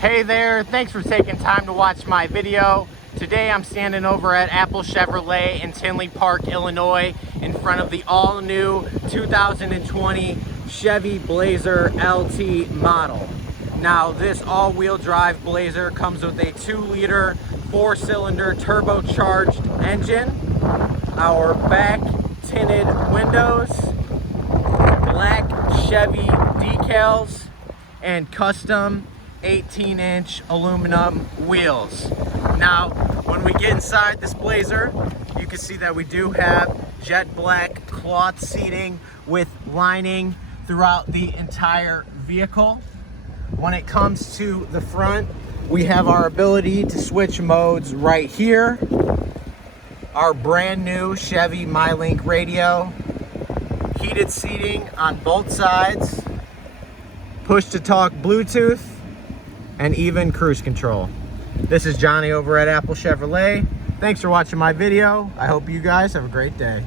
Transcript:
Hey there, thanks for taking time to watch my video. Today I'm standing over at Apple Chevrolet in Tinley Park, Illinois, in front of the all-new 2020 Chevy Blazer LT model. Now this all-wheel drive Blazer comes with a 2-liter 4-cylinder turbocharged engine, our back tinted windows, black Chevy decals, and custom 18-inch aluminum wheels. Now, when we get inside this Blazer, you can see that we do have jet black cloth seating with lining throughout the entire vehicle. When it comes to the front, we have our ability to switch modes right here. Our brand new Chevy MyLink radio, heated seating on both sides, push to talk Bluetooth, and even cruise control. This is Johnny over at Apple Chevrolet. Thanks for watching my video. I hope you guys have a great day.